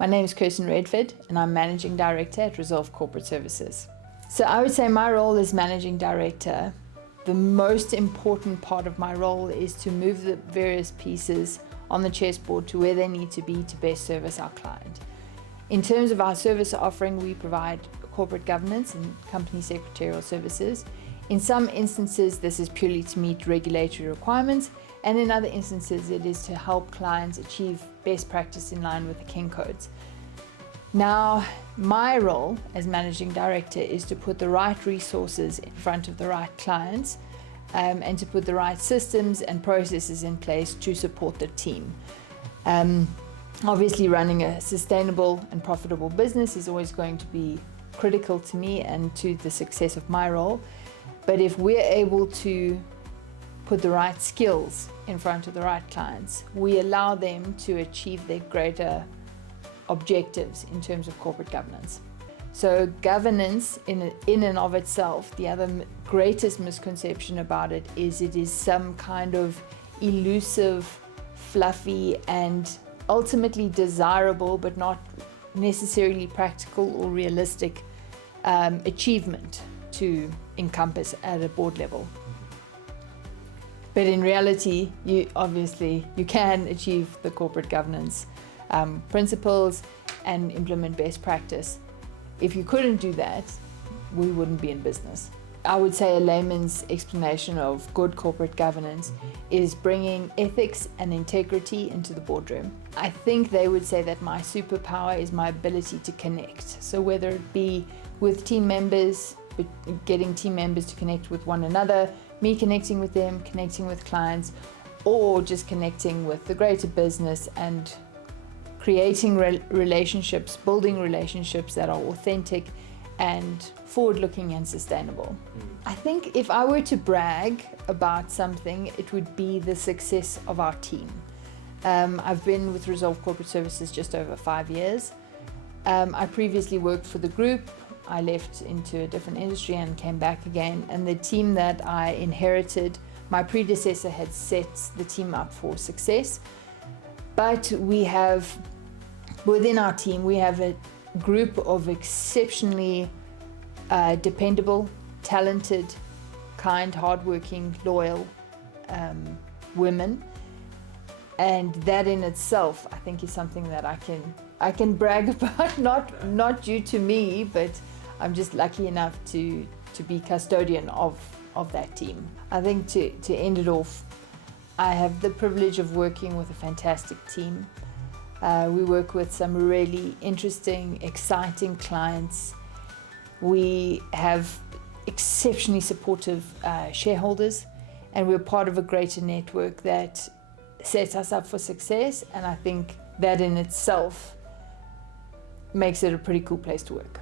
My name is Kirstin Redford and I'm Managing Director at Resolve Corporate Services. So I would say my role as Managing Director, the most important part of my role is to move the various pieces on the chessboard to where they need to be to best service our client. In terms of our service offering, we provide corporate governance and company secretarial services. In some instances, this is purely to meet regulatory requirements, and in other instances, it is to help clients achieve best practice in line with the King Codes. Now, my role as Managing Director is to put the right resources in front of the right clients and to put the right systems and processes in place to support the team. Obviously, running a sustainable and profitable business is always going to be critical to me and to the success of my role. But if we're able to put the right skills in front of the right clients, we allow them to achieve their greater objectives in terms of corporate governance. So governance in and of itself, the other greatest misconception about it is some kind of elusive, fluffy, and ultimately desirable but not necessarily practical or realistic achievement to encompass at a board level. But in reality, you can achieve the corporate governance principles and implement best practice. If you couldn't do that, we wouldn't be in business. I would say a layman's explanation of good corporate governance is bringing ethics and integrity into the boardroom. I think they would say that my superpower is my ability to connect. So whether it be with team members, getting team members to connect with one another, me connecting with them, connecting with clients, or just connecting with the greater business and creating relationships, building relationships that are authentic and forward-looking and sustainable. I think if I were to brag about something, it would be the success of our team. I've been with Resolve Corporate Services just over 5 years. I previously worked for the group. I left into a different industry and came back again. And the team that I inherited, my predecessor had set the team up for success. But within our team, we have a group of exceptionally dependable, talented, kind, hardworking, loyal women. And that in itself, I think, is something that I can brag about, not due to me, but I'm just lucky enough to be custodian of that team. I think to end it off, I have the privilege of working with a fantastic team. We work with some really interesting, exciting clients. We have exceptionally supportive shareholders, and we're part of a greater network that sets us up for success, and I think that in itself makes it a pretty cool place to work.